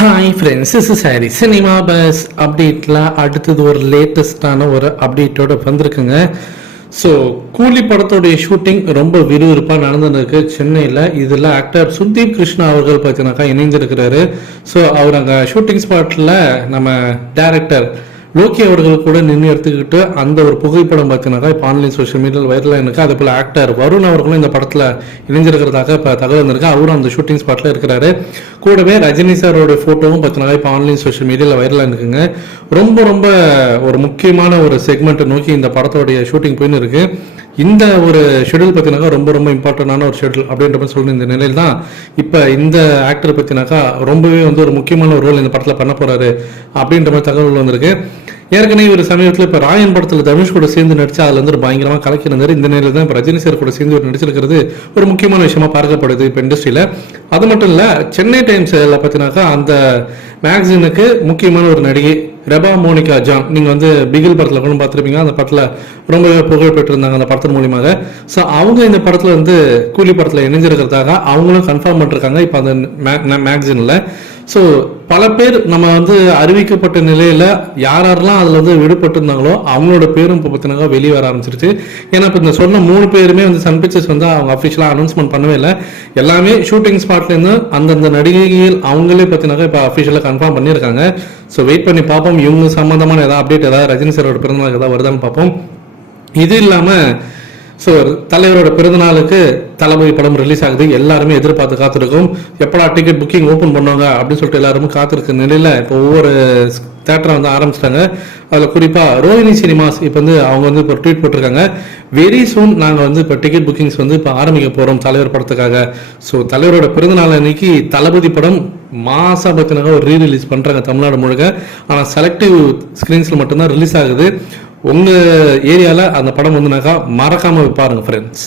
Hi friends is sorry cinema buzz அப்டேட்டில் அடுத்தது ஒரு லேட்டஸ்டான ஒரு அப்டேட்டோட வந்திருக்குங்க. ஸோ கூலி படத்தோடைய ஷூட்டிங் ரொம்ப விறுவிறுப்பாக நடந்துருக்கு சென்னையில் இதில் ஆக்டர் சுந்தீப் கிருஷ்ணா அவர்கள் பார்த்தீங்கன்னாக்கா இணைஞ்சிருக்கிறாரு. ஸோ அவர் அங்கே ஷூட்டிங் ஸ்பாட்டில் நம்ம டேரக்டர் லோக்கி அவர்கள் கூட நின்று எடுத்துக்கிட்டு அந்த ஒரு புகைப்படம் பார்த்தினாக்கா இப்போ ஆன்லைன் சோஷியல் மீடியாவில் வைரலாக இருக்கு அதே போல் ஆக்டர் வருண் அவர்களும் இந்த படத்தில் இணைஞ்சிருக்கிறதாக இப்போ தகவல் வந்திருக்கு. அவரும் அந்த ஷூட்டிங் ஸ்பாட்டில் இருக்கிறாரு. கூடவே ரஜினி சாரோட ஃபோட்டோவும் பார்த்தீங்கன்னா இப்போ ஆன்லைன் சோஷியல் மீடியாவில் வைரலாக இருக்குங்க ரொம்ப ரொம்ப ஒரு முக்கியமான ஒரு செக்மெண்ட்டை நோக்கி இந்த படத்தோடைய ஷூட்டிங் போயின்னு இருக்குது இந்த ஒரு ஷெடியூல் பற்றினாக்கா ரொம்ப ரொம்ப இம்பார்ட்டண்டான ஒரு ஷெடியூல் அப்படின்ற மாதிரி சொல்லி இந்த நிலையில் தான் இப்போ இந்த ஆக்டர் பற்றினாக்கா ரொம்பவே வந்து ஒரு முக்கியமான ஒரு ரோல் இந்த படத்தில் பண்ண போகிறாரு அப்படின்ற மாதிரி தகவல் வந்திருக்கு. ஏற்கனவே ஒரு சமயத்தில் இப்போ ராயன் படத்தில் தனுஷ் கூட சேர்ந்து நடிச்சு அதில் வந்து ஒரு பயங்கரமாக கலக்கியிருந்தாரு. இந்த நிலையில் தான் இப்போ ரஜினி சார் கூட சேர்ந்து ஒரு நடிச்சிருக்கிறது ஒரு முக்கியமான விஷயமா பார்க்கப்படுது இப்போ இண்டஸ்ட்ரியில் அது மட்டும் இல்லை சென்னை டைம்ஸில் பார்த்தினாக்கா அந்த மேக்சினுக்கு முக்கியமான ஒரு நடிகை ரெபா மோனிகா ஜான். நீங்கள் வந்து பிகில் படத்தில் கூட பார்த்துருப்பீங்க. அந்த படத்தில் ரொம்பவே புகழ் பெற்றிருந்தாங்க அந்த படத்தின் மூலியமாக. ஸோ அவங்க இந்த படத்தில் வந்து கூலி படத்தில் இணைஞ்சிருக்கிறதாக அவங்களும் கன்ஃபார்ம் பண்ணிருக்காங்க. இப்போ அந்த மேகசினில் ஸோ பல பேர் நம்ம வந்து அறிவிக்கப்பட்ட நிலையில் யார் யாரெல்லாம் அதில் வந்து விடுபட்டிருந்தாங்களோ அவங்களோட பேரும் இப்போ பார்த்தீங்கன்னா வெளியே வர ஆரம்பிச்சிருச்சு. ஏன்னா இப்போ இந்த சொன்ன மூணு பேருமே வந்து சன் பிக்சர்ஸ் வந்து அவங்க அஃபிஷியலாக அனௌன்ஸ்மெண்ட் பண்ணவே இல்லை. எல்லாமே ஷூட்டிங் ஸ்பாட்லேருந்து அந்தந்த நடிகைகள் அவங்களே பார்த்தீங்கன்னா இப்போ அஃபிஷியலாக கன்ஃபார்ம் பண்ணியிருக்காங்க. ஸோ வெயிட் பண்ணி பார்ப்போம். இவங்க சம்மந்தமான ஏதாவது அப்டேட் ஏதாவது ரஜினி சாரோட பிறந்தநாள் ஏதாவது வருதான்னு பார்ப்போம். இது இல்லாமல் ஸோ தலைவரோட பிறந்தநாளுக்கு தளபதி படம் ரிலீஸ் ஆகுது. எல்லாருமே எதிர்பார்த்து காத்திருக்கும். எப்படா டிக்கெட் புக்கிங் ஓப்பன் பண்ணுவாங்க அப்படின்னு சொல்லிட்டு எல்லாருமே காத்திருக்க நிலையில் இப்போ ஒவ்வொரு தேட்டரை வந்து ஆரம்பிச்சிட்டாங்க. அதில் குறிப்பாக ரோஹிணி சினிமாஸ் இப்போ வந்து அவங்க வந்து இப்போ ட்வீட் போட்டிருக்காங்க. வெரி சூன் நாங்கள் வந்து இப்போ டிக்கெட் புக்கிங்ஸ் வந்து இப்போ ஆரம்பிக்க போகிறோம் தலைவர் படத்துக்காக. ஸோ தலைவரோட பிறந்தநாள் அன்னைக்கு தளபதி படம் மாசா பத்தினாக ஒரு ரீ ரிலீஸ் பண்ணுறாங்க தமிழ்நாடு முழுக்க. ஆனால் செலக்டிவ் ஸ்க்ரீன்ஸில் மட்டும்தான் ரிலீஸ் ஆகுது. உங்கள் ஏரியாவில் அந்த படம் வந்துனாக்கா மறக்காமல் பாருங்கள் ஃப்ரெண்ட்ஸ்